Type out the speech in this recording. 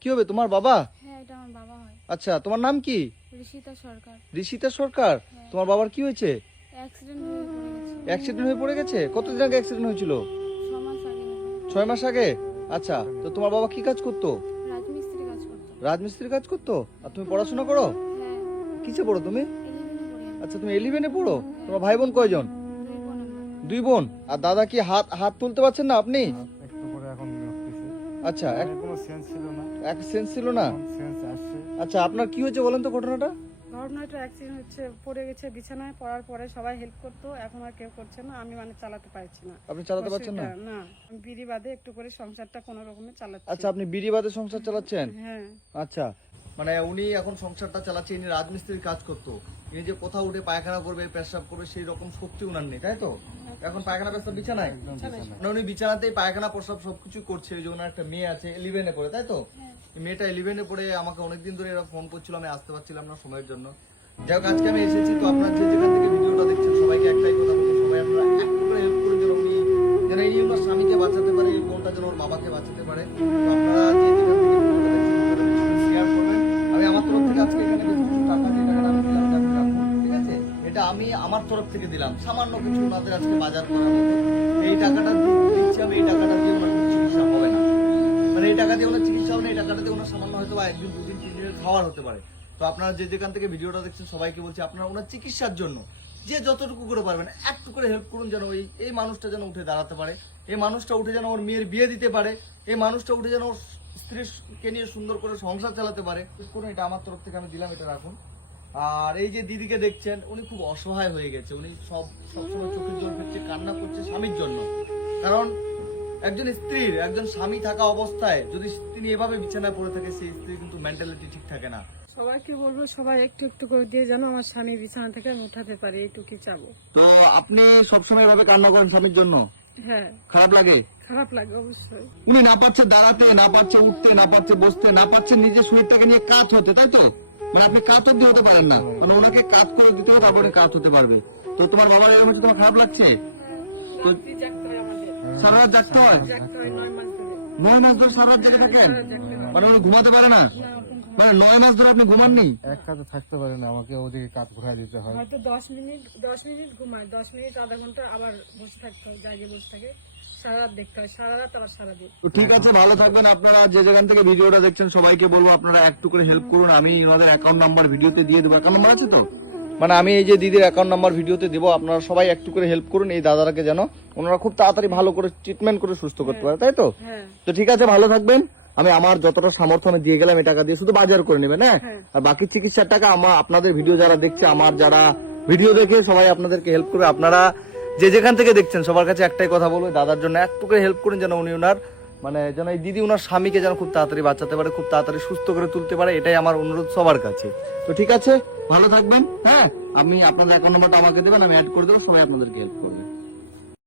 কি হবে তোমার বাবা? হ্যাঁ, এটা আমার বাবা হয়। আচ্ছা, তোমার নাম কি? ঋষিতা সরকার। ঋষিতা সরকার। হ্যাঁ। তোমার বাবার কি হয়েছে? অ্যাক্সিডেন্ট হয়ে পড়ে গেছে। অ্যাক্সিডেন্ট হয়ে পড়ে গেছে? কতদিন আগে অ্যাক্সিডেন্ট হয়েছিল? 6 মাস আগে হবে। 6 মাস আগে। আচ্ছা, তো তোমার বাবা কি কাজ করতো? রাজমিস্ত্রি কাজ করতো। রাজমিস্ত্রির কাজ করতো। আর তুমি পড়াশোনা করো? হ্যাঁ, কিসে পড়ো তুমি? 11 পড়ি আমি। আচ্ছা, তুমি 11-এ পড়ো। তোমার ভাই বোন কয়জন? 2 বোন আমরা। 2 বোন। আর দাদা কি হাত হাত তুলতে পারছেন না আপনি? একটু করে এখন উঠতেছে। আচ্ছা, কোনো সেন্স ছিল না, এক সেন্স ছিল না। সেন্স আসছে। আচ্ছা, আপনার কি হয়েছে বলেন তো ঘটনাটা? ঘটনাটা অ্যাক্সিডেন্ট হচ্ছে, পড়ে গেছে বিছানায়, পড়ার পরে সবাই হেল্প করতো, এখন আর কেউ করছে না। আমি চালাতে পারছি না। আপনি চালাতে পারছেন না? না, আমি বিড়ি বাদে একটু করে সংসারটা কোনো রকমে চালাচ্ছি। আচ্ছা, আপনি বিড়ি বাদে সংসার চালাচ্ছেন? হ্যাঁ। আচ্ছা, মানে উনি এখন সংসারটা চালাচ্ছে, ইনি রাজমিস্ত্রির কাজ করতো। ইনি যে কোথাও উঠে পায়খানা করবে, পেশাব করবে সেই রকম শক্তি উনার নেই, তাই তো? এখন পায়খানা পেশাব বিছানায়, মানে উনি বিছানাতেই পায়খানা প্রসাব সবকিছু করছে। ওই যে ওনার একটা মেয়ে আছে 11-এ পড়ে, তাই তো? এই মেয়েটা 11-এ পড়ে আমাকে অনেকদিন ধরে এরা ফোন করছিল, আমি আসতে পারছিলাম না সময়ের জন্য। যাই হোক, আজকে আমি এসেছি। তো আপনার যে যেখান থেকে ভিডিওটা দেখছেন সবাইকে একটাই কথা বলছি, সবাই আপনারা একটু করে হেল্প করে যেন উনি যেন এই ওনার স্বামীকে বাঁচাতে পারে, এই বোনটা যেন ওর বাবাকে বাঁচাতে পারে। তো আপনারা যে যেখান থেকে ভিডিওটা দেখছেন শেয়ার করবেন। আমি আমার তরফ থেকে আজকে এখানে বেশ কিছু টাকা যে টাকাটা আমি দিলাম, যে আপনি রাখুন, ঠিক আছে? এটা আমি আমার তরফ থেকে দিলাম, সামান্য কিছু ওনাদের আজকে বাজার করার মতো। এই টাকাটা দিচ্ছি আমি, এই টাকাটা দিয়ে ওনার কোনো চিকিৎসা হবে না, মানে এই টাকা দিয়ে ওনার চিকিৎসা হবে না, এই টাকাটা দিয়ে ওনার সামান্য হয়তো বা 1 দিন 2 দিন 3 দিনের খাওয়ার হতে পারে। তো আপনারা যে যেখান থেকে ভিডিওটা দেখছেন সবাইকে বলছি, আপনারা ওনার চিকিৎসার জন্য যে যতটুকু করে পারবেন একটু করে হেল্প করুন, যেন এই মানুষটা যেন উঠে দাঁড়াতে পারে, এই মানুষটা উঠে যেন ওর মেয়ের বিয়ে দিতে পারে, এই মানুষটা উঠে যেন ওর স্ত্রীকে নিয়ে সুন্দর করে সংসার চালাতে পারে। করুন, এটা আমার তরফ থেকে আমি দিলাম, এটা রাখুন। আর এই যে দিদিকে দেখছেন, উনি খুব অসহায় হয়ে গেছে। উনি সবসময় চোখের জল ফেলছে, কান্না করছে স্বামীর জন্য। কারণ একজন স্ত্রীর, একজন স্বামী থাকা অবস্থায় যদি তিনি এভাবে বিছানায় পড়ে থাকে, সেই স্ত্রী কিন্তু মেন্টালিটি ঠিক থাকে না। সবাইকে বলবো, সবাই একটু একটু করে দিয়ে যেন আমার স্বামী বিছানা থেকে আমি উঠাতে পারি, এইটুকুই চাবো। তো আপনি সবসময় এভাবে কান্না করেন স্বামীর জন্য? হ্যাঁ, খারাপ লাগে? খারাপ লাগে অবশ্যই। উনি না পারছে দাঁড়াতে, না পারছে উঠতে, না পারছে বসতে, না পারছে নিজের শরীরটাকে নিয়ে কাজ হতে, তাই তো? মানে আপনি কাজ অব্দি হতে পারেন না, মানে ওনাকে কাজ করে দিতে হবে, তারপরে কাজ হতে পারবে। তো তোমার বাবার এরকম হচ্ছে, তোমার খারাপ লাগছে? তো রাত্রি জাগতে হয় আমাদের, সারা রাত জাগতে হয়? জাগতে হয় 9 মাস ধরে। 9 মাস ধরে সারা রাত জেগে থাকেন? জাগতে হয়। মানে উনি ঘুমাতে পারে না? মানে 9 মাস ধরে আপনি ঘুমাননি? এক কাজে থাকতে পারে না, আমাকে ওদিকে কাজ ঘুরাই দিতে হয়। হয়তো 10 মিনিট ঘুমায়, 10 মিনিট আধা ঘন্টা আবার বসে থাকতে হয়, জায়গায় বসে থাকে। সারা রাত দেখতে হয়, সারা রাত আবার সারাদিন। তো ঠিক আছে, ভালো থাকবেন। আপনারা যে যেখান থেকে ভিডিওটা দেখছেন সবাইকে বলবো আপনারা একটু করে হেল্প করুন। আমি ওনাদের অ্যাকাউন্ট নাম্বার ভিডিওতে দিয়ে দেবো। অ্যাকাউন্ট নাম্বার আছে তো? মানে আমি এই যে দিদির অ্যাকাউন্ট নাম্বার ভিডিওতে দেবো, আপনারা সবাই একটু করে হেল্প করুন এই দাদারাকে, যেন ওনারা খুব তাড়াতাড়ি ভালো করে ট্রিটমেন্ট করে সুস্থ করতে পারে, তাই তো? হ্যাঁ। তো ঠিক আছে, ভালো থাকবেন। আমি আমার যতটা সামর্থ্য আমি দিয়ে গেলাম, এই টাকা দিয়ে শুধু বাজার করে নেবেন, হ্যাঁ? আর বাকি চিকিৎসার টাকা আমার, আপনাদের ভিডিও যারা দেখছে, আমার যারা ভিডিও দেখে সবাই আপনাদেরকে হেল্প করবে। আপনারা যে যেখান থেকে দেখছেন সবার কাছে একটাই কথা বলবো, দাদার জন্য একটু করে হেল্প করুন, যেন উনি ওনার মানে যেন এই দিদি ওনার স্বামীকে যেন খুব তাড়াতাড়ি বাঁচাতে পারে, খুব তাড়াতাড়ি সুস্থ করে তুলতে পারে, এটাই আমার অনুরোধ সবার কাছে। তো ঠিক আছে, ভালো থাকবেন। হ্যাঁ, আমি আপনাদের অ্যাকাউন্ট নাম্বারটা আমাকে দেবেন, আমি অ্যাড করে দেবো, সবাই আপনাদেরকে হেল্প করবে।